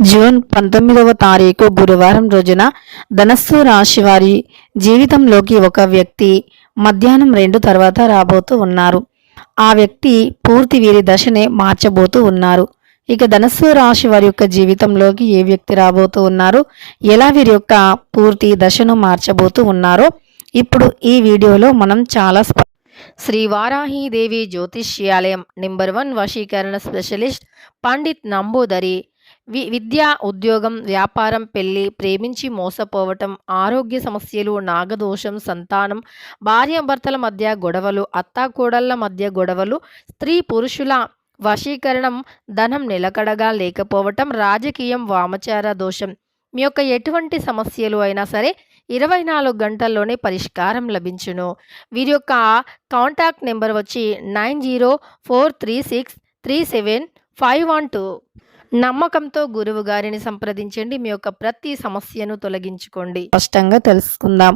June 19వ తారీఖు గురువారం రోజున ధనస్సు రాశి వారి జీవితంలోకి ఒక వ్యక్తి మధ్యాహ్నం 2 తర్వాత రాబోతూ ఉన్నారు. ఆ వ్యక్తి పూర్తి వీరి దశనే మార్చబోతూ ఉన్నారు. ఇక ధనస్సు రాశి వారి యొక్క జీవితంలోకి ఏ వ్యక్తి రాబోతూ ఉన్నారు, ఎలా వీరి యొక్క పూర్తి దశను మార్చబోతూ ఉన్నారో ఇప్పుడు ఈ వీడియోలో మనం చాలా శ్రీ వారాహీదేవి జ్యోతిష్యాలయం నెంబర్ 1 వశీకరణ స్పెషలిస్ట్ పండిత్ నంబూదరి విద్య, ఉద్యోగం, వ్యాపారం, పెళ్లి, ప్రేమించి మోసపోవటం, ఆరోగ్య సమస్యలు, నాగదోషం, సంతానం, భార్యాభర్తల మధ్య గొడవలు, అత్తాకోడళ్ల మధ్య గొడవలు, స్త్రీ పురుషుల వశీకరణం, ధనం నిలకడగా లేకపోవటం, రాజకీయం, వామచార దోషం, మీ యొక్క ఎటువంటి సమస్యలు అయినా సరే 24 గంటల్లోనే పరిష్కారం లభించును. వీరి యొక్క కాంటాక్ట్ నెంబర్ వచ్చి 9043637512. నమ్మకంతో గురువు గారిని సంప్రదించండి. మీ యొక్క ప్రతి సమస్యను తొలగించుకోండి. స్పష్టంగా తెలుసుకుందాం.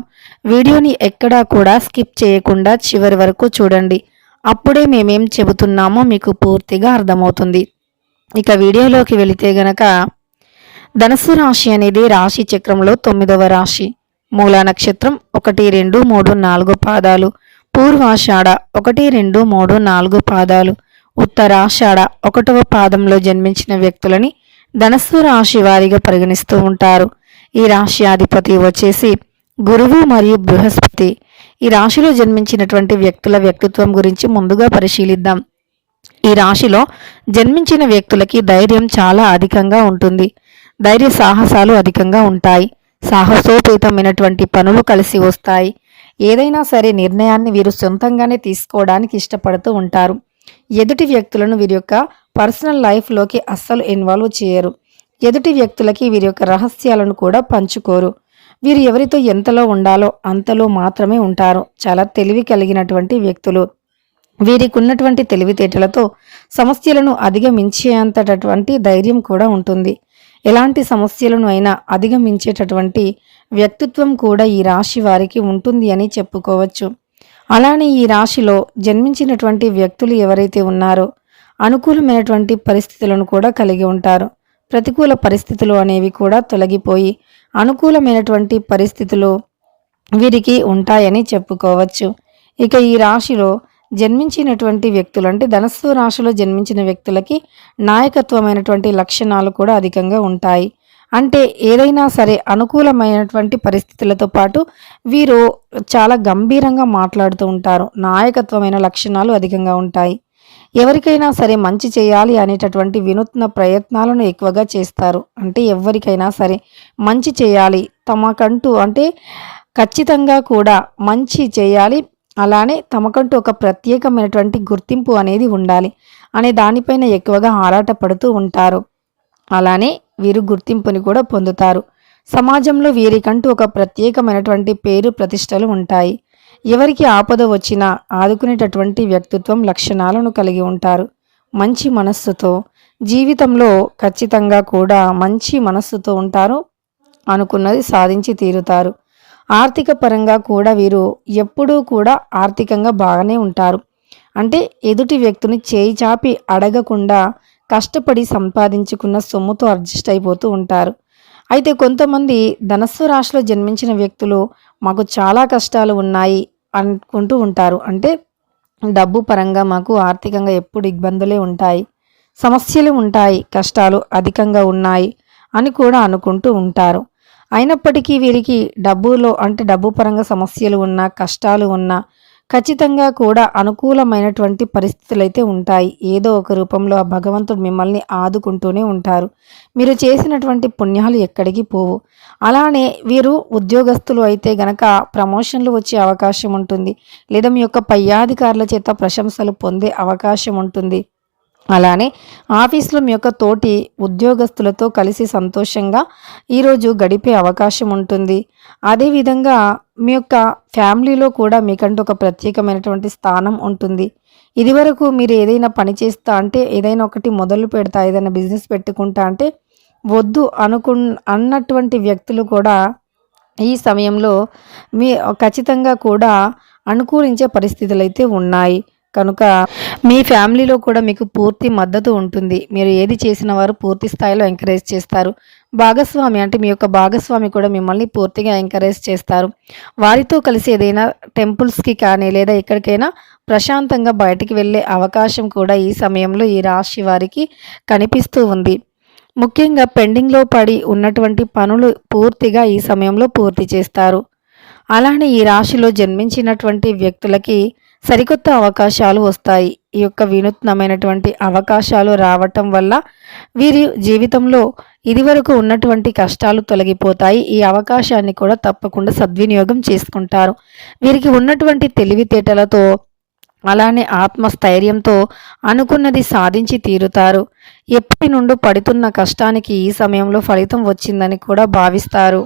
వీడియోని ఎక్కడా కూడా స్కిప్ చేయకుండా చివరి వరకు చూడండి. అప్పుడే మేమేం చెబుతున్నామో మీకు పూర్తిగా అర్థమవుతుంది. ఇక వీడియోలోకి వెళితే గనక ధనుస్సు రాశి అనేది రాశి చక్రంలో 9వ రాశి. మూలా నక్షత్రం 1, 2, 3, 4 పాదాలు, పూర్వాషాఢ 1, 2, 3, 4 పాదాలు, ఉత్తరాషాఢ 1వ పాదంలో జన్మించిన వ్యక్తులని ధనస్సు రాశి వారిగా పరిగణిస్తూ ఉంటారు. ఈ రాశి అధిపతి వచ్చేసి గురువు మరియు బృహస్పతి. ఈ రాశిలో జన్మించినటువంటి వ్యక్తుల వ్యక్తిత్వం గురించి ముందుగా పరిశీలిద్దాం. ఈ రాశిలో జన్మించిన వ్యక్తులకి ధైర్యం చాలా అధికంగా ఉంటుంది. ధైర్య సాహసాలు అధికంగా ఉంటాయి. సాహసోపేతమైనటువంటి పనులు కలిసి వస్తాయి. ఏదైనా సరే నిర్ణయాన్ని వీరు సొంతంగానే తీసుకోవడానికి ఇష్టపడుతూ ఉంటారు. ఎదుటి వ్యక్తులను వీరి యొక్క పర్సనల్ లైఫ్లోకి అస్సలు ఇన్వాల్వ్ చేయరు. ఎదుటి వ్యక్తులకి వీరి యొక్క రహస్యాలను కూడా పంచుకోరు. వీరు ఎవరితో ఎంతలో ఉండాలో అంతలో మాత్రమే ఉంటారు. చాలా తెలివి కలిగినటువంటి వ్యక్తులు. వీరికి ఉన్నటువంటి తెలివితేటలతో సమస్యలను అధిగమించేంతటటువంటి ధైర్యం కూడా ఉంటుంది. ఎలాంటి సమస్యలను అయినా అధిగమించేటటువంటి వ్యక్తిత్వం కూడా ఈ రాశి వారికి ఉంటుంది అని చెప్పుకోవచ్చు. అలానే ఈ రాశిలో జన్మించినటువంటి వ్యక్తులు ఎవరైతే ఉన్నారో అనుకూలమైనటువంటి పరిస్థితులను కూడా కలిగి ఉంటారు. ప్రతికూల పరిస్థితులు అనేవి కూడా తొలగిపోయి అనుకూలమైనటువంటి పరిస్థితులు వీరికి ఉంటాయని చెప్పుకోవచ్చు. ఇక ఈ రాశిలో జన్మించినటువంటి వ్యక్తులు అంటే ధనస్సు రాశిలో జన్మించిన వ్యక్తులకి నాయకత్వమైనటువంటి లక్షణాలు కూడా అధికంగా ఉంటాయి. అంటే ఏదైనా సరే అనుకూలమైనటువంటి పరిస్థితులతో పాటు వీరు చాలా గంభీరంగా మాట్లాడుతూ ఉంటారు. నాయకత్వమైన లక్షణాలు అధికంగా ఉంటాయి. ఎవరికైనా సరే మంచి చేయాలి అనేటటువంటి వినూత్న ప్రయత్నాలను ఎక్కువగా చేస్తారు. అంటే ఎవరికైనా సరే మంచి చేయాలి, తమకంటూ అంటే ఖచ్చితంగా కూడా మంచి చేయాలి, అలానే తమకంటూ ఒక ప్రత్యేకమైనటువంటి గుర్తింపు అనేది ఉండాలి అనే దానిపైన ఎక్కువగా ఆరాటపడుతూ ఉంటారు. అలానే వీరు గుర్తింపుని కూడా పొందుతారు. సమాజంలో వీరికంటూ ఒక ప్రత్యేకమైనటువంటి పేరు ప్రతిష్టలు ఉంటాయి. ఎవరికి ఆపద వచ్చినా ఆదుకునేటటువంటి వ్యక్తిత్వం లక్షణాలను కలిగి ఉంటారు. మంచి మనస్సుతో జీవితంలో ఖచ్చితంగా కూడా మంచి మనస్సుతో ఉంటారు. అనుకున్నది సాధించి తీరుతారు. ఆర్థిక పరంగా కూడా వీరు ఎప్పుడూ కూడా ఆర్థికంగా బాగానే ఉంటారు. అంటే ఎదుటి వ్యక్తిని చేయి చాపి అడగకుండా కష్టపడి సంపాదించుకున్న సొమ్ముతో అడ్జస్ట్ అయిపోతూ ఉంటారు. అయితే కొంతమంది ధనస్సు రాశిలో జన్మించిన వ్యక్తులు మాకు చాలా కష్టాలు ఉన్నాయి అనుకుంటూ ఉంటారు. అంటే డబ్బు పరంగా మాకు ఆర్థికంగా ఎప్పుడు ఇబ్బందులే ఉంటాయి, సమస్యలు ఉంటాయి, కష్టాలు అధికంగా ఉన్నాయి అని కూడా అనుకుంటూ ఉంటారు. అయినప్పటికీ వీరికి డబ్బులో అంటే డబ్బు పరంగా సమస్యలు ఉన్నా, కష్టాలు ఉన్నా ఖచ్చితంగా కూడా అనుకూలమైనటువంటి పరిస్థితులు అయితే ఉంటాయి. ఏదో ఒక రూపంలో ఆ భగవంతుడు మిమ్మల్ని ఆదుకుంటూనే ఉంటారు. మీరు చేసినటువంటి పుణ్యాలు ఎక్కడికి పోవు. అలానే వీరు ఉద్యోగస్తులు అయితే గనక ప్రమోషన్లు వచ్చే అవకాశం ఉంటుంది, లేదా మీ యొక్క పై అధికారుల చేత ప్రశంసలు పొందే అవకాశం ఉంటుంది. అలానే ఆఫీస్లో మీ యొక్క తోటి ఉద్యోగస్తులతో కలిసి సంతోషంగా ఈరోజు గడిపే అవకాశం ఉంటుంది. అదేవిధంగా మీ యొక్క ఫ్యామిలీలో కూడా మీకంటూ ఒక ప్రత్యేకమైనటువంటి స్థానం ఉంటుంది. ఇదివరకు మీరు ఏదైనా పని చేస్తా అంటే ఏదైనా ఒకటి మొదలు పెడతా, ఏదైనా బిజినెస్ పెట్టుకుంటా అంటే వద్దు అన్నటువంటి వ్యక్తులు కూడా ఈ సమయంలో మీ ఖచ్చితంగా కూడా అనుకూలించే పరిస్థితులు అయితే ఉన్నాయి. కనుక మీ ఫ్యామిలీలో కూడా మీకు పూర్తి మద్దతు ఉంటుంది. మీరు ఏది చేసిన వారు పూర్తి స్థాయిలో ఎంకరేజ్ చేస్తారు. భాగస్వామి అంటే మీ యొక్క భాగస్వామి కూడా మిమ్మల్ని పూర్తిగా ఎంకరేజ్ చేస్తారు. వారితో కలిసి ఏదైనా టెంపుల్స్‌కి కానీ లేదా ఎక్కడికైనా ప్రశాంతంగా బయటికి వెళ్ళే అవకాశం కూడా ఈ సమయంలో ఈ రాశి వారికి కనిపిస్తూ ఉంది. ముఖ్యంగా పెండింగ్‌లో పడి ఉన్నటువంటి పనులు పూర్తిగా ఈ సమయంలో పూర్తి చేస్తారు. అలానే ఈ రాశిలో జన్మించినటువంటి వ్యక్తులకి సరికొత్త అవకాశాలు వస్తాయి. ఈ యొక్క వినూత్నమైనటువంటి అవకాశాలు రావటం వల్ల వీరి జీవితంలో ఇదివరకు ఉన్నటువంటి కష్టాలు తొలగిపోతాయి. ఈ అవకాశాన్ని కూడా తప్పకుండా సద్వినియోగం చేసుకుంటారు. వీరికి ఉన్నటువంటి తెలివితేటలతో అలానే ఆత్మస్థైర్యంతో అనుకున్నది సాధించి తీరుతారు. ఎప్పటి నుండో పడుతున్న కష్టానికి ఈ సమయంలో ఫలితం వచ్చిందని కూడా భావిస్తారు.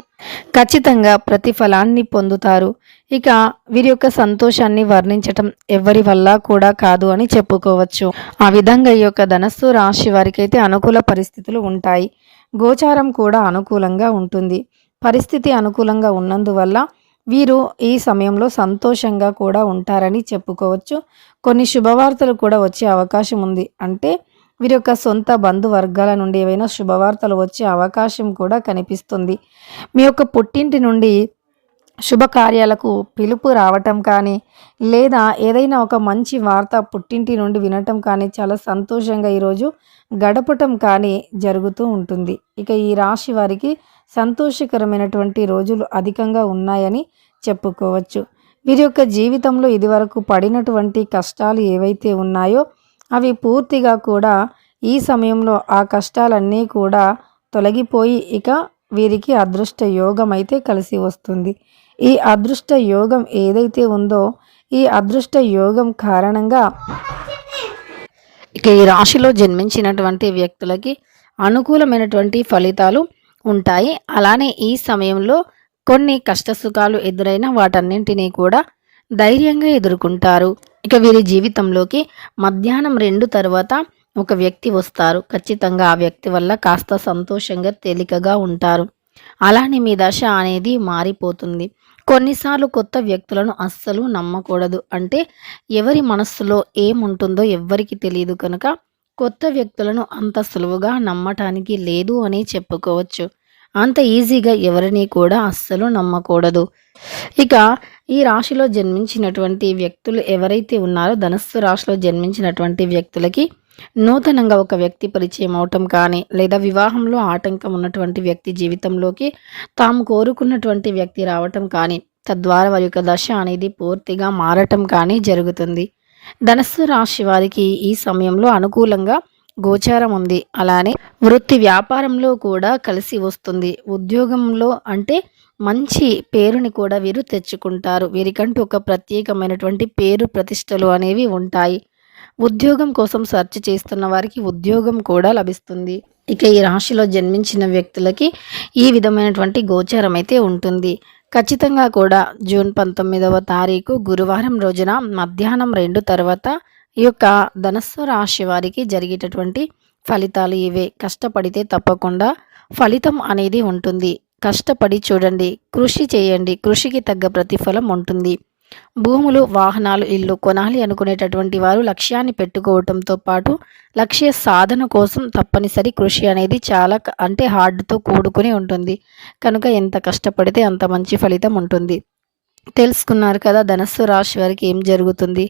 ఖచ్చితంగా ప్రతిఫలాన్ని పొందుతారు. ఇక వీరి యొక్క సంతోషాన్ని వర్ణించటం ఎవ్వరి వల్ల కూడా కాదు అని చెప్పుకోవచ్చు. ఆ విధంగా ఈ యొక్క ధనస్సు రాశి వారికైతే అనుకూల పరిస్థితులు ఉంటాయి. గోచారం కూడా అనుకూలంగా ఉంటుంది. పరిస్థితి అనుకూలంగా ఉన్నందువల్ల వీరు ఈ సమయంలో సంతోషంగా కూడా ఉంటారని చెప్పుకోవచ్చు. కొన్ని శుభవార్తలు కూడా వచ్చే అవకాశం ఉంది. అంటే వీరి యొక్క సొంత బంధువర్గాల నుండి ఏవైనా శుభవార్తలు వచ్చే అవకాశం కూడా కనిపిస్తుంది. మీ యొక్క పుట్టింటి నుండి శుభకార్యాలకు పిలుపు రావటం కానీ లేదా ఏదైనా ఒక మంచి వార్త పుట్టింటి నుండి వినటం కానీ చాలా సంతోషంగా ఈరోజు గడపటం కానీ జరుగుతూ ఉంటుంది. ఇక ఈ రాశి వారికి సంతోషకరమైనటువంటి రోజులు అధికంగా ఉన్నాయని చెప్పుకోవచ్చు. వీరి యొక్క జీవితంలో ఇదివరకు పడినటువంటి కష్టాలు ఏవైతే ఉన్నాయో అవి పూర్తిగా కూడా ఈ సమయంలో ఆ కష్టాలన్నీ కూడా తొలగిపోయి ఇక వీరికి అదృష్ట యోగం అయితే కలిసి వస్తుంది. ఈ అదృష్ట యోగం ఏదైతే ఉందో ఈ అదృష్ట యోగం కారణంగా ఇక ఈ రాశిలో జన్మించినటువంటి వ్యక్తులకి అనుకూలమైనటువంటి ఫలితాలు ఉంటాయి. అలానే ఈ సమయంలో కొన్ని కష్టసుఖాలు ఎదురైన వాటన్నింటినీ కూడా ధైర్యంగా ఎదుర్కొంటారు. ఇక వీరి జీవితంలోకి మధ్యాహ్నం 2 తర్వాత ఒక వ్యక్తి వస్తారు. ఖచ్చితంగా ఆ వ్యక్తి వల్ల కాస్త సంతోషంగా తేలికగా ఉంటారు. అలానే మీ దశ అనేది మారిపోతుంది. కొన్నిసార్లు కొత్త వ్యక్తులను అస్సలు నమ్మకూడదు. అంటే ఎవరి మనస్సులో ఏముంటుందో ఎవ్వరికి తెలియదు కనుక కొత్త వ్యక్తులను అంత సులువుగా నమ్మటానికి లేదు అని చెప్పుకోవచ్చు. అంత ఈజీగా ఎవరిని కూడా అస్సలు నమ్మకూడదు. ఇక ఈ రాశిలో జన్మించినటువంటి వ్యక్తులు ఎవరైతే ఉన్నారో ధనస్సు రాశిలో జన్మించినటువంటి వ్యక్తులకి నూతనంగా ఒక వ్యక్తి పరిచయం అవటం కానీ లేదా వివాహంలో ఆటంకం ఉన్నటువంటి వ్యక్తి జీవితంలోకి తాము కోరుకున్నటువంటి వ్యక్తి రావటం కానీ తద్వారా వారి యొక్క దశ అనేది పూర్తిగా మారటం కానీ జరుగుతుంది. ధనస్సు రాశి వారికి ఈ సమయంలో అనుకూలంగా గోచారం ఉంది. అలానే వృత్తి వ్యాపారంలో కూడా కలిసి వస్తుంది. ఉద్యోగంలో అంటే మంచి పేరుని కూడా వీరు తెచ్చుకుంటారు. వీరికంటూ ఒక ప్రత్యేకమైనటువంటి పేరు ప్రతిష్టలు అనేవి ఉంటాయి. ఉద్యోగం కోసం సెర్చ్ చేస్తున్న వారికి ఉద్యోగం కూడా లభిస్తుంది. ఇక ఈ రాశిలో జన్మించిన వ్యక్తులకి ఈ విధమైనటువంటి గోచారం అయితే ఉంటుంది. ఖచ్చితంగా కూడా జూన్ 19వ తారీఖు గురువారం రోజున మధ్యాహ్నం 2 తర్వాత ఈ యొక్క ధనస్సు రాశి వారికి జరిగేటటువంటి ఫలితాలు ఇవే. కష్టపడితే తప్పకుండా ఫలితం అనేది ఉంటుంది. కష్టపడి చూడండి, కృషి చేయండి, కృషికి తగ్గ ప్రతిఫలం ఉంటుంది. భూములు, వాహనాలు, ఇల్లు కొనాలి అనుకునేటటువంటి వారు లక్ష్యాన్ని పెట్టుకోవటంతో పాటు లక్ష్య సాధన కోసం తప్పనిసరి కృషి అనేది చాలా అంటే హార్డ్తో కూడుకుని ఉంటుంది. కనుక ఎంత కష్టపడితే అంత మంచి ఫలితం ఉంటుంది. తెలుసుకున్నారు కదా ధనస్సు రాశి వారికి ఏం జరుగుతుంది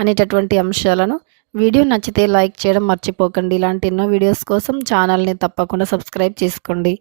అనేటటువంటి అంశాలను. వీడియో నచ్చితే లైక్ చేయడం మర్చిపోకండి. ఇలాంటి ఎన్నో వీడియోస్ కోసం ఛానల్ని తప్పకుండా సబ్స్క్రైబ్ చేసుకోండి.